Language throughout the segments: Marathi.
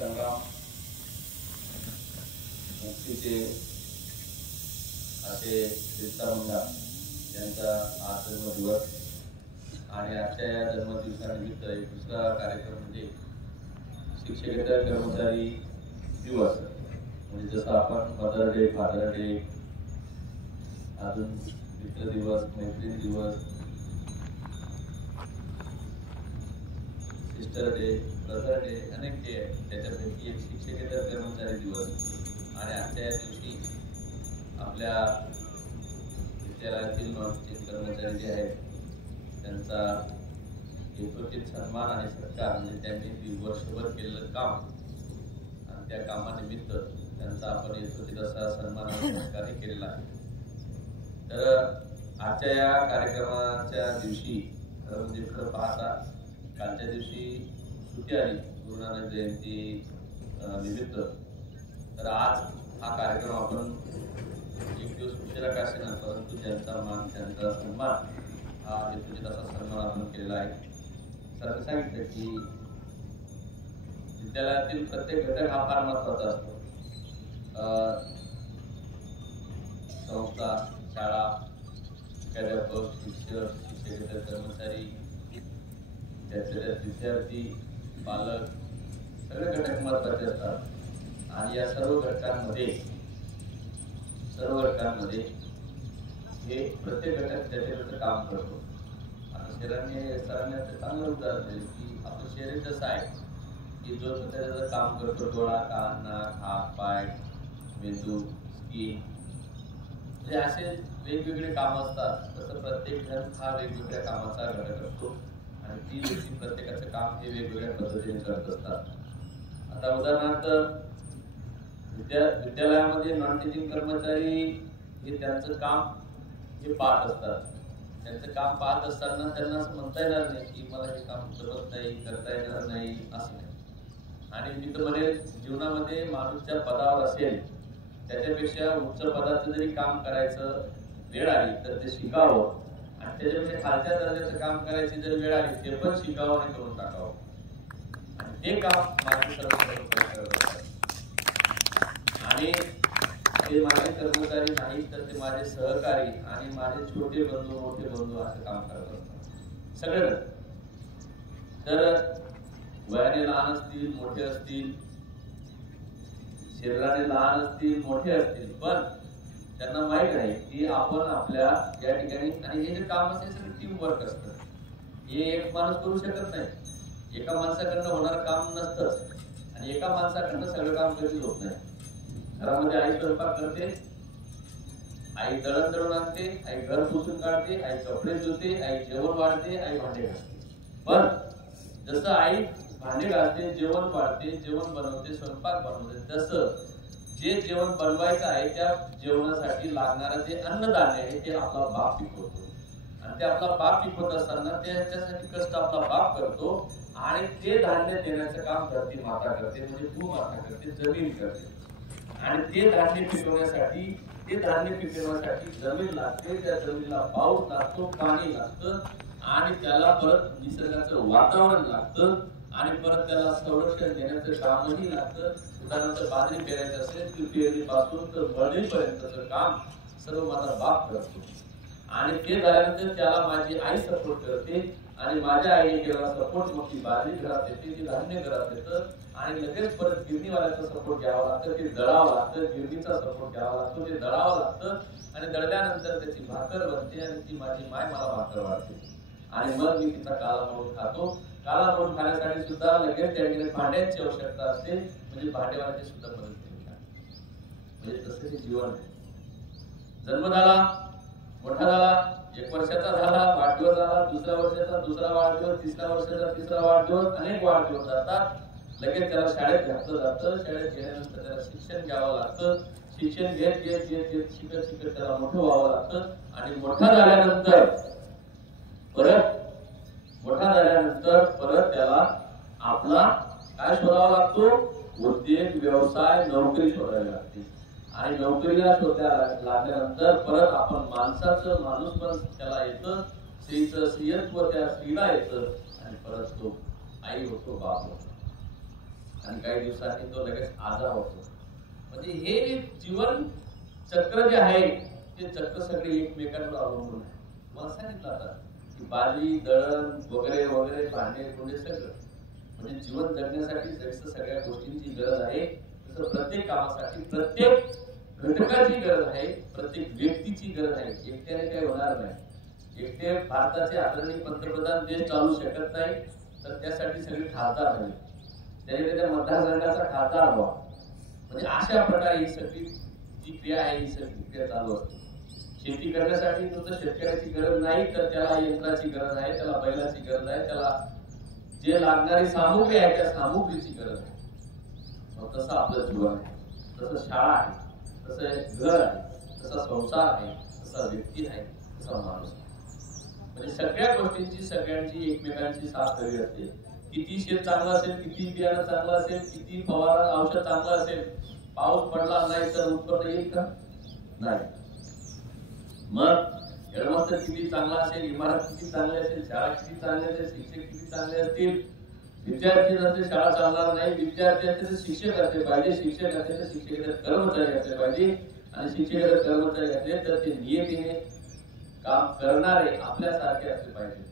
संग्राम मुक्तीचे असे बिरसा मुंडा यांचा आज जन्मदिवस आणि आजच्या या जन्मदिवसानिमित्त एक दुसरा कार्यक्रम म्हणजे शिक्षकेतर कर्मचारी दिवस, म्हणजे जसं आपण मदर डे, फादर डे, अजून मित्र दिवस, मैत्रीण दिवस, सिस्टर डे, ब्रदर डे, अनेक डे आहेत. त्याच्यापैकी एक शिक्षकेतर कर्मचारी दिवस आणि आजच्या या दिवशी आपल्या विद्यालयातील नॉन-टीचिंग कर्मचारी जे आहेत त्यांचा यथोचित सन्मान आणि सत्कार, म्हणजे त्यांनी वर्षभर केलेलं काम आणि त्या कामानिमित्त त्यांचा आपण यथोचित असा सन्मान आणि सत्कारही केलेला आहे. तर आजच्या या कार्यक्रमाच्या दिवशी खरं म्हणजे खरं पाहता कालच्या दिवशी सुट्टी आली गुरु नानक जयंती निमित्त, तर आज हा कार्यक्रम आपण एक दिवस उशिरा का असेना परंतु त्यांचा मान, त्यांचा सन्मान, हा यथोचित असा सन्मान आपण केलेला आहे. सरांनी सांगितलं की विद्यालयातील प्रत्येक घटक हा फार महत्वाचा असतो. संस्था, शाळा, प्राध्यापक, शिक्षक, शिक्षकेतर कर्मचारी, त्यातल्या विद्यार्थी, पालक, सगळे घटक महत्वाचे असतात आणि या सर्व घटकांमध्ये हे प्रत्येक घटक त्याच्याकडे काम करतो. आता सरांनी चांगलं उदाहरण दिलं की आपलं शरीर जसं आहे की जो त्याचं काम करतो, डोळा, कान, नाक, हात, पाय, मेंदू, स्किन, म्हणजे असे वेगवेगळे काम असतात. तसं प्रत्येक जण हा वेगवेगळ्या कामाचा घटक असतो आणि ती व्यक्ती प्रत्येकाचं काम हे वेगवेगळ्या पद्धतीने करत असतात. आता उदाहरणार्थ विद्यालयामध्ये नॉन टीचिंग कर्मचारी हे त्यांचं काम हे पाहत असतात. त्यांचं काम पाहत असताना त्यांना असं म्हणता येणार नाही की मला हे काम जमत नाही, करता येणार नाही, असं नाही. आणि मी तर म्हणेन जीवनामध्ये माणूसच्या पदावर असेल त्याच्यापेक्षा उच्च पदाचं जरी काम करायचं वेळ आली तर ते शिकावं आणि त्याच्यापेक्षा खालच्या दर्जाचं काम करायची जर वेळ आली ते पण शिकावं आणि करून टाकावं. आणि ते काम माझे सर्वसाधारण करत असतात. आणि ते माझे कर्मचारी नाही तर ते माझे सहकारी आणि माझे छोटे बंधू, मोठे बंधू असं काम करत असतात सगळे. तर वयाने लहान असतील, मोठे असतील, शरीराने लहान असतील, मोठे असतील, पण त्यांना माहित आहे की आपण आपल्या या ठिकाणी, आणि हे जे काम असते सगळं टीम वर्क असतं. हे एक माणूस करू शकत नाही, एका माणसाकडनं होणारं काम नसतंच आणि एका माणसाकडनं सगळं काम कधीच होत नाही. घरामध्ये आई स्वयंपाक करते, आई दळण आणते, आई घर पुसून काढते, आई कपडे धुते, आई जेवण वाढते, आई भांडे घालते. पण जसं आई भांडे घालते, जेवण वाढते, जेवण बनवते, स्वयंपाक बनवते, तसं जे जेवण बनवायचं आहे त्या जेवणासाठी लागणारं जे अन्नधान्य आहे ते आपला बाप पिकवतो. आणि ते आपला बाप पिकवत असताना त्याच्यासाठी कष्ट आपला बाप करतो आणि ते धान्य देण्याचं काम धरती माता करते, म्हणजे भूमाता करते, जमीन करते. आणि ते धान्य पिकवण्यासाठी जमीन लागते, त्या जमिनीला पाऊस लागतो, पाणी लागतं आणि त्याला परत निसर्गाचं वातावरण लागतं आणि परत त्याला संरक्षण देण्याचं कामही लागतं. उदाहरणार्थ बाजरी पेरायचं असेल तर पेरणीपासून तर मळणीपर्यंतचं काम सर्व माझा बाप करतो. आणि ते झाल्यानंतर त्याला माझी आई सपोर्ट करते आणि माझ्या आईने केलेला सपोर्ट मग ती बाजरी घरात येते, ती धान्य घरात येतं आणि लगेच परत गिरणीवाल्याचा सपोर्ट घ्यावा लागतं, ते दळावं लागतं, गिरणीचा सपोर्ट घ्यावा लागतो, ते दळावं लागतं आणि दळल्यानंतर त्याची भाकर बनते आणि ती माझी माय मला भाकर वाढते आणि मग मी तिचा काला म्हणून खातो. काला म्हणून खाण्यासाठी सुद्धा लगेच त्याकडे भांड्यांची आवश्यकता असते, म्हणजे भांडेवाल्याची सुद्धा मदत केली जाते. म्हणजे तसं हे जीवन आहे. जन्म झाला, मोठा झाला, 1 वर्षाचा झाला, वाढदिवस झाला, दुसऱ्या वर्षाचा दुसरा वाढदिवस, तिसऱ्या वर्षाचा तिसरा वाढदिवस, अनेक वाढदिवस जातात. लगेच त्याला शाळेत घातलं जातं, शाळेत गेल्यानंतर त्याला शिक्षण घ्यावं लागतं, शिक्षण घेत शिकत त्याला मोठं व्हावं लागतं आणि मोठा झाल्यानंतर परत त्याला आपला काय शोधावा लागतो, उद्योग, व्यवसाय, नोकरी शोधावी लागते. आणि नोकरीला शोधायला लागल्यानंतर परत आपण माणसाचं माणूस पण त्याला येतं, स्त्रीचं स्त्रियत्व त्या स्त्रीला येतं आणि परत तो आई होतो, बाप होतो. आणि काही दिवसांनी तो लगेच आजार होतो. म्हणजे हे जीवन चक्र जे आहे ते चक्र सगळे एकमेकांवर अवलंबून आहे. मला सांगितलं आता की बाजरी, दळण वगैरे वगैरे, भांडे कुंडे सगळं, म्हणजे जीवन जगण्यासाठी जसं सगळ्या गोष्टींची गरज आहे तसं प्रत्येक कामासाठी प्रत्येक घटकाची गरज आहे, प्रत्येक व्यक्तीची गरज आहे. एकट्याने काही होणार नाही. एकटे भारताचे आदरणीय पंतप्रधान देश चालू शकत नाही, तर त्यासाठी सगळे खासदार हवे, त्याच्या मतदारसंघाचा खासदार हवा. म्हणजे अशा प्रकारे ही सगळी जी क्रिया आहे ही सगळी क्रिया चालू असते. शेती करण्यासाठी नुसतं शेतकऱ्याची गरज नाही, तर त्याला यंत्राची गरज आहे, त्याला बैलाची गरज आहे, त्याला जे लागणारी सामुग्री आहे त्या सामुग्रीची गरज आहे. मग तसं आपलं जीवन आहे, तसं शाळा आहे, तसं घर आहे, तसा संसार आहे, तसा व्यक्ती आहे, तसा माणूस आहे. म्हणजे सगळ्या गोष्टींची सगळ्यांची एकमेकांची साथ हवी असते. किती शेत चांगलं असेल, किती बियाणं चांगलं असेल, किती फवारा औषध चांगलं असेल, पाऊस पडला नाही तर उत्पन्न येईल का? नाही. मग हेडमास्टर किती चांगला असेल, इमारत किती चांगली असेल, शाळा किती चांगली असेल, शिक्षक किती चांगले असतील, विद्यार्थी नसते शाळा चालणार नाही. विद्यार्थी असते तर शिक्षक असले पाहिजे, शिक्षक असले तर शिक्षकाचे कर्मचारी असले पाहिजे, आणि शिक्षकाचे कर्मचारी असले तर ते नियतीने काम करणारे आपल्यासारखे असले पाहिजे.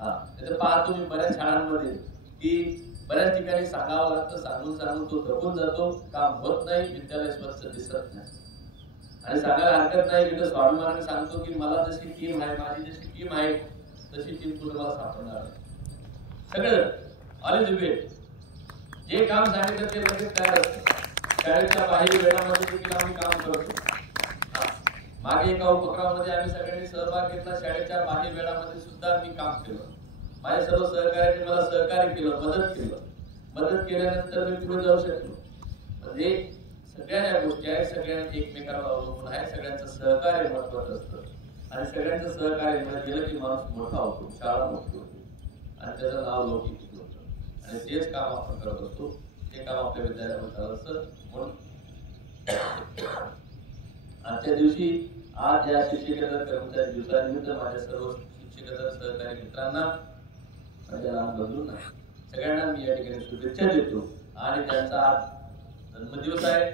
त्याचं पाहतो मी बऱ्याच शाळांमध्ये की बऱ्याच ठिकाणी सांगावं लागतं, सांगून सांगून तो थकून जातो, काम होत नाही, विद्यालय स्वच्छ दिसत नाही. आणि सांगायला हरकत नाही, मी तर स्वाभिमानाने सांगतो की मला जशी टीम आहे, माझी जशी टीम आहे तशी टीम तुम्हाला सापडणार आहे. सगळं ऑल इज वेल, जे काम सांगितलं ते लगेच तयार असतं. शाळेच्या बाहेर वेळामध्ये देखील आम्ही काम करतो. मागे एका उपक्रमामध्ये आम्ही सगळ्यांनी सहभाग घेतला. शाळेच्या बाहेर वेळामध्ये सुद्धा मी काम केलं. माझ्या सर्व सहकार्याने मला सहकार्य केलं, मदत केल्यानंतर मी पुढे जाऊ शकलो. म्हणजे सगळ्या ज्या गोष्टी आहेत सगळ्या एकमेकांवर अवलंबून आहे. सगळ्यांचं सहकार्य महत्वाचं असतं, आणि सगळ्यांचं सहकार्य केलं की माणूस मोठा होतो, शाळा मोठी होते, आणि त्याचं नाव लौकिक होतं. आणि तेच काम आपण करत असतो, ते काम आपल्या विद्यालयामध्ये चालत असतं. म्हणून आजच्या दिवशी, आज या शिक्षकेतर कर्मचारी दिवसानिमित्त माझ्या सर्व शिक्षकेतर सहकारी मित्रांना, माझ्या लहान बंधूंना सगळ्यांना मी या ठिकाणी शुभेच्छा देतो. आणि त्यांचा आज जन्मदिवस आहे.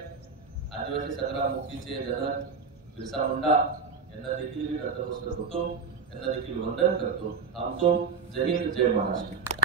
आदिवासी संग्राम मुक्तीचे जनक बिरसा मुंडा यांना देखील मी नतमस्तक होतो, त्यांना देखील वंदन करतो. थांबतो. जय हिंद, जय महाराष्ट्र.